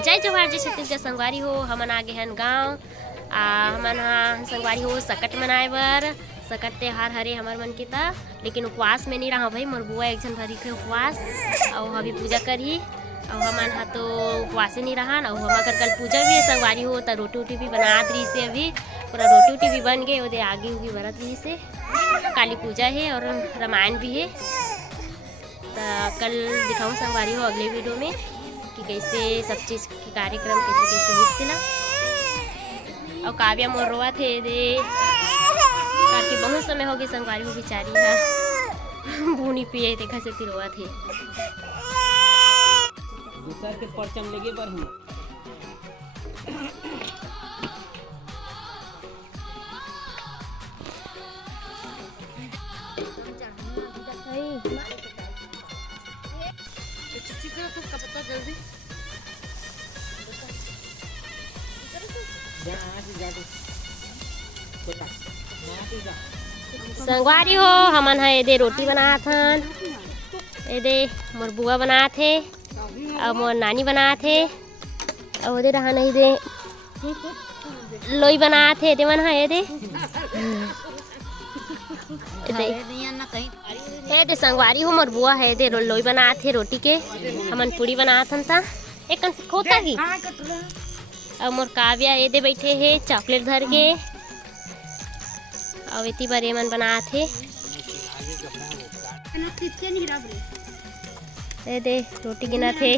जय जोहार जय छत्तीसगढ़ संगवारी हो। हमन आगे हन गाँव हमन संगवारी हो सकट मनाए बर। सकट त्योहार हरे हमर मन के ता, लेकिन उपवास में नहीं रहा भाई। मोर बुआ एक झन भरी के उपवास और अभी पूजा करही और हमन हा तो उपवास नहीं रहा। और हमार कल पूजा भी है संगवारी हो, तो रोटी वोटी भी बनात रही से। अभी पूरा रोटी वोटी भी बन गए, ओदे आगे उगी बरत रही से। काली पूजा है और रामायण भी है। तो कल दिखाऊँ संगवारी हो अगले वीडियो में कि कैसे सब चीज़ के कार्यक्रम कैसे कैसे हिस्सेला। और काव्या मोर रोआ थे दे करके बहुत समय हो गए संगवारी हो बेचारी हा भूनी पिए देखा से रोआ थे। दूसर के परचम लेगे बर हूँ जल्दी संगवारी हो हमन है दे रोटी बनात हन। दे मोर बुआ बनात है और मोर नानी बनात है और दे रहा नहीं दे लोई बनात है। दे मन है दे दे संगवारी हो मोर बुआ है दे लोई बनात है रोटी के। हमन पूड़ी बनात हन ता एक खोता ही। और मोर काव्या ये दे बैठे है चॉकलेट धर के और इतनी बार मन बनात है। दे रोटी गिना थे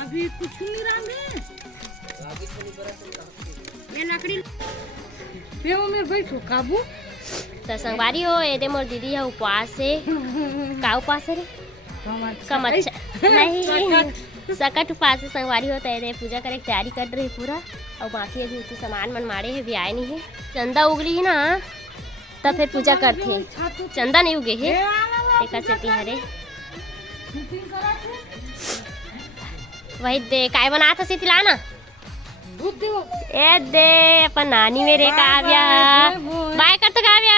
अभी कुछ नहीं रहा ये लकड़ी में बैठो काबू। तो संगवारी हो ये दे मोर दीदी है उपवास है। का उपवास है रे? नहीं सकट उपवास है संगवारी हो। तो पूजा करे की तैयारी कर रही पूरा। और बाकी अभी उसी सामान मन मारे है भी आए नहीं है। चंदा उगली है ना तब फिर पूजा करते। चंदा नहीं उगे है देखा से हरे वही दे काय बना था सितला ना ए दे अपन नानी मेरे काव्या बाय कर तो काव्या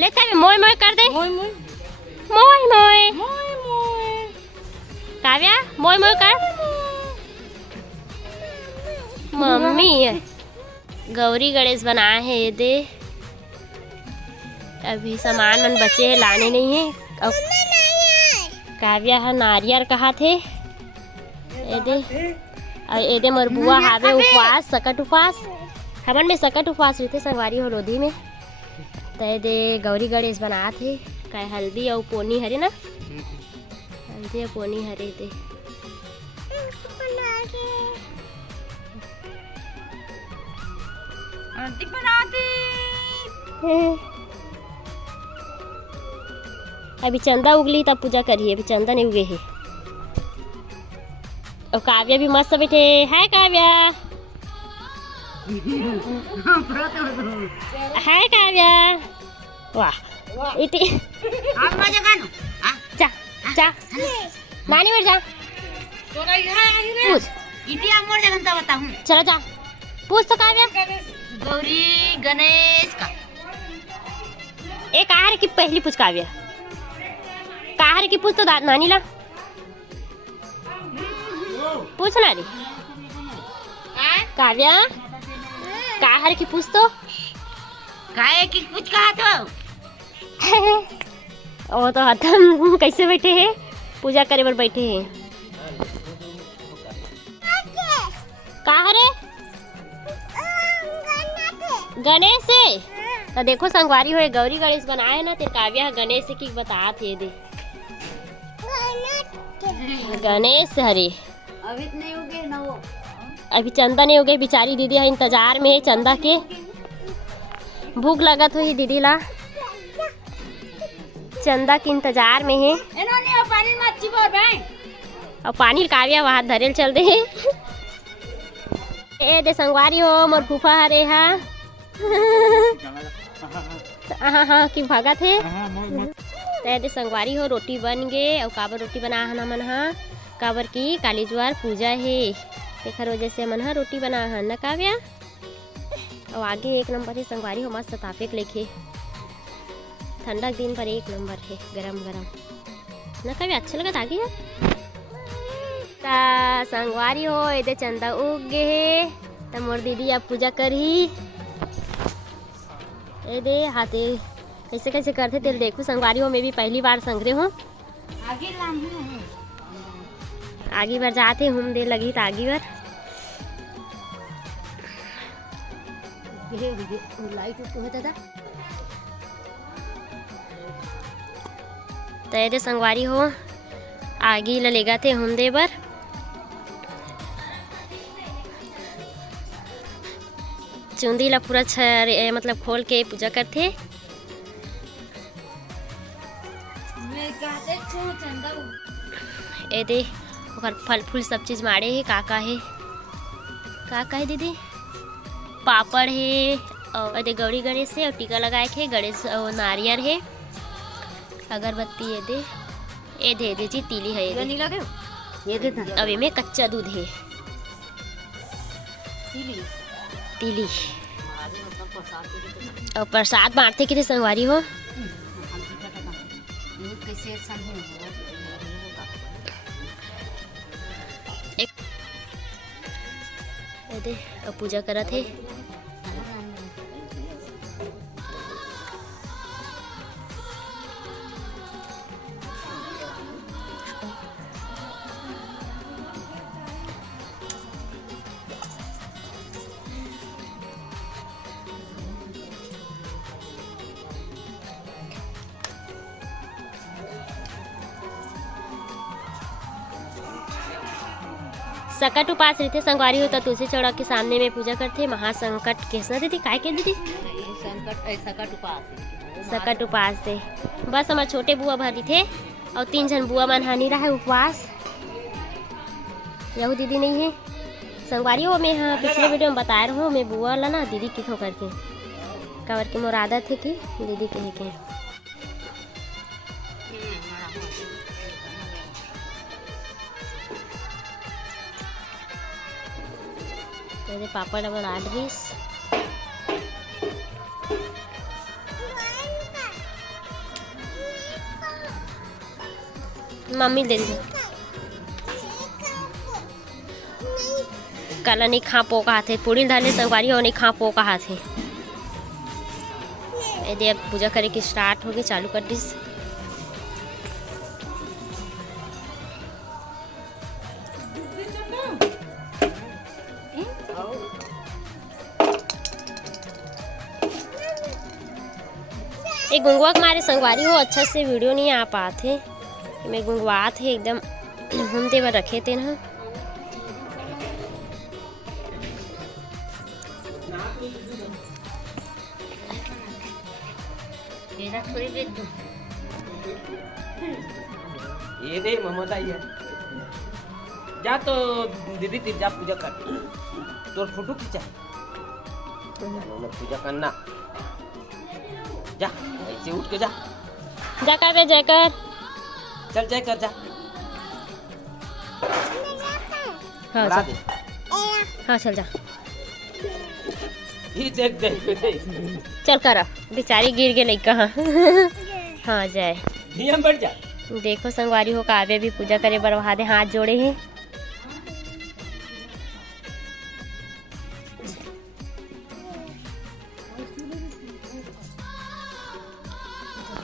ले काव्या मोय मोय कर दे मोय मोय काव्या मोय मोय कर। मम्मी गौरी गणेश बनाए हैं ये दे। अभी सामान मन बचे हैं लाने नहीं है। और काव्या है नारियल कहा थे ये दे। और ये दे मोर बुआ हावे उपवास सकट उपवास। हमन में सकट उपवास हुई थे संगवारी हो लोधी में। तो ये दे गौरी गणेश बना थे काय हल्दी और पोनी हरे ना हल्दी और पोनी हरे दे। अभी चंदा उगली तब पूजा करिए। अभी चंदा नहीं उगे है। और काव्या भी मस्त बैठे है। काव्या है काव्या वाह इतनी जा जा नानी मर जा पूछ चलो जा पूछ तो काव्या गौरी गणेश का एक आहार की पहली पूछ काव्या काहार की पूछ तो नानी ला पूछ ना रे काव्या काहार की पूछ तो काहे की कुछ कहा तो वो तो हम कैसे बैठे हैं पूजा करे बर बैठे हैं। काहर है गणेश से तो देखो संगवारी हो गौरी गणेश बनाए ना। तेरे काव्या गणेश की बता थे दे गणेश हरे अभी नहीं उगे ना वो। अभी चंदा नहीं उगे बेचारी दीदी है इंतजार में है चंदा के। भूख लगत हुई दीदी ला चंदा के इंतजार में है। और पानी काव्या वहां धरेल चल दे ए दे संगवारी हो मोर फूफा हरे हा हाँ कि भागा थे। दे संगवारी हो रोटी बन गए। और काबर रोटी बना हन हमन हा काबर की काली ज्वार पूजा है तेखर वजह से हमन हा रोटी बना हन ना काव्या। और आगे एक नंबर है संगवारी हो मस्त तापे लेके ठंडा दिन पर एक नंबर है गरम गरम। ना कभी अच्छा लगा था क्या ता संगवारी हो इधर चंदा उग गे हे त मोर दीदी अब पूजा करही ए दे हाथे कैसे कैसे करते तेल देखो संगवारी हो मैं भी पहली बार संगरे हो आगे बार जाते हम दे लगी त आगे बार लाइट होता था तो ये संगवारी हो आगे लेगा थे हम दे बर चुंदी ला पूरा मतलब खोल के पूजा करते ए दे फल फूल सब चीज मारे है काका है दीदी पापड़ है और दे गौरी गणेश है और टीका लगाए के गणेश और नारियल है अगरबत्ती ये दे जी तीली है ये दे अभी में कच्चा दूध है तीली और प्रसाद बांटते कितने संगवारी हो दे और पूजा करा थे सकट उपास रहते संगवारी हो तो तुलसी चौड़ा के सामने में पूजा करते महासंकट कैसा दीदी काय के दीदी सकट उपास थे बस हमारे छोटे बुआ भरी थे और 3 जन बुआ मन हानि रहा है उपवास यहू दीदी नहीं है संगवारी हो मैं हाँ पिछले वीडियो में बता रहा हूँ मैं बुआ ला ना दीदी किथों करके कवर की मोर आदत है कि दीदी कहे के मेरे पापा डबल आड्रीस मम्मी दे दी कल नहीं खा पो का थे पूरी डाले संगवारी हो नहीं खा पो का थे यदि अब पूजा करे की स्टार्ट हो गई चालू कर दी एक गुंगवा के मारे संगवारी हो अच्छा से वीडियो नहीं आ पाते मैं गुंगवात है एकदम हम दे बार रखे थे ना ये दे ममता ये जा तो दीदी तिर जा पूजा कर तोर फोटो खींचा पूजा करना जा ऐसे उठ के जा कर बे जाकर चल जय कर जा हाँ बढ़ा चल दे हाँ चल जा ही देख दे चल कर बेचारी गिर गई लड़का हाँ जाए नियम बढ़ जा देखो संगवारी हो काव्य भी पूजा करे बरवा दे हाथ जोड़े हैं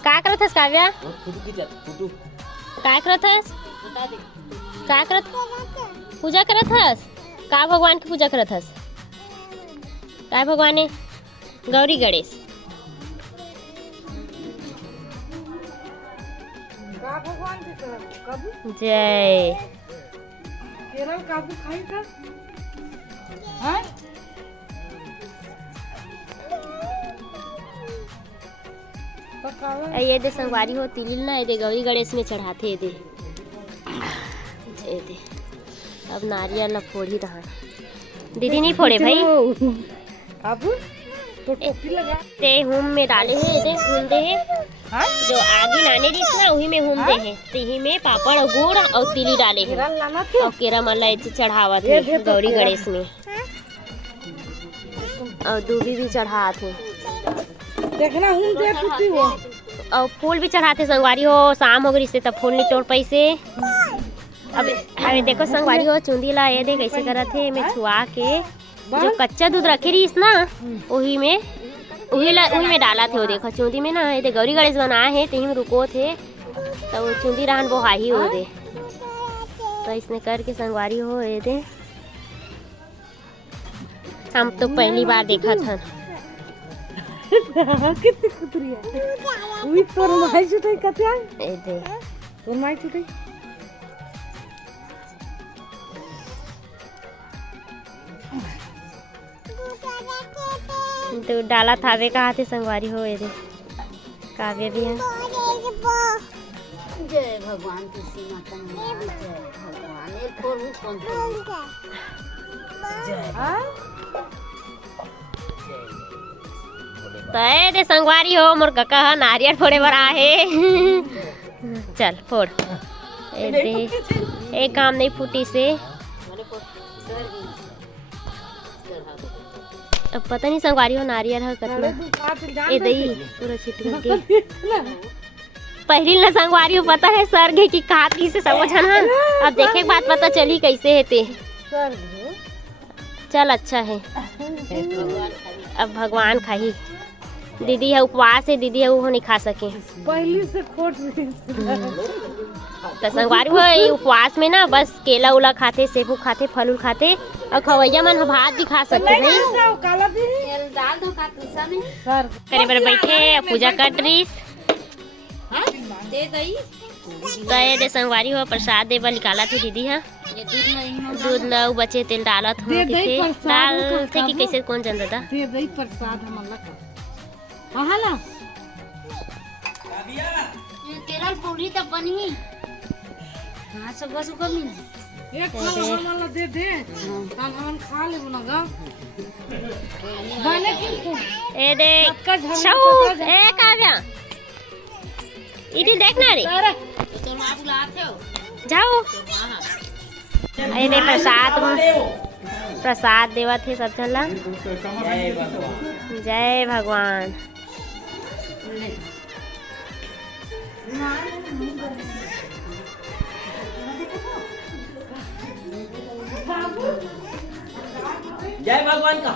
का करत हस काव्या फोटो खींचा फोटो काय करत हस बता दे का करत पूजा करत हस का भगवान की पूजा करत हस काय भगवान है गौरी गणेश जय केरल काबू खाई का हाँ ये दे संगवारी हो तिल ना ये गौरी गणेश में चढ़ाते ये दे अब नारियल ला फोड़ ही रहा दीदी नहीं फोड़े भाई अब तो टोपी लगा ते हुम में डाले हैं ये हुम दे है जो आगे लाने दिस ना वही में हुम दे है तिही में पापड़ और गुड़ और तिली डाले हैं और केरा मल्ला ऐसे चढ़ावा थे गौरी गणेश में और दूबी भी चढ़ा थे देखना हुम दे टूटी हो और फूल भी चढ़ाते संगवारी हो। शाम हो गई से तब फूल नहीं तोड़ पैसे। अब अरे देखो संगवारी हो चुंदी ला ये दे कैसे करत है। मैं छुआ के जो कच्चा दूध रखे रही ना वही में डाला थे। वो देखो चूंदी में ना ये गौरी गणेश बनाए हैं तही में रुको थे तो वो चूंदी रहन वो हाई हो दे तो इसने करके संगवारी हो ये दे। हम तो पहली बार देखा था। कितनी कुतरी है उई तोर माई छुटई कते आए ए दे तोर माई छुटई तो डाला थावे कहा थे संगवारी हो ये दे। काव्य भी है। जय भगवान तुलसी माता जय भगवान एक और भी कौन तो ए दे संगवारी हो मोर काका हा नारियल फोड़े बर आहे। चल फोड़ ए दे एक काम नहीं फूटी से। अब पता नहीं संगवारी हो नारियल है कितना ए दई पूरा छिटक के पहली न संगवारी हो पता है सर गई कि काट की से समझन है। अब देखे बात पता चली कैसे है ते। चल अच्छा है अब भगवान खाही। दीदी है उपवास है दीदी है वो नहीं खा सके पहली से खोट तो संगवारी हो उपवास में ना बस केला उला खाते सेब खाते फल खाते और खवैया मन भात भी खा सकते हैं। काला भी दाल धोखा तुसा में सर करे बर बैठे पूजा कर रहीस दे दई तो ये दे संगवारी हो प्रसाद दे बर निकाला थे दीदी है। ये दूध नहीं दूध ल बचे तेल डालत हो दे दई किसे प्रसाद डाल का थे कि कैसे कौन जानता था। दे दई प्रसाद हम अल्लाह का कहा ना केरल पूरी तब बनी हाँ सब बस को मिल एक फल हम अल्लाह दे दे हम खा ले ना बने की ए देख शौ ए काव्या इधर देखना रे तो मां बुलाते हो जाओ ये दे प्रसाद देवा थे सब चला। जय भगवान जय भगवान का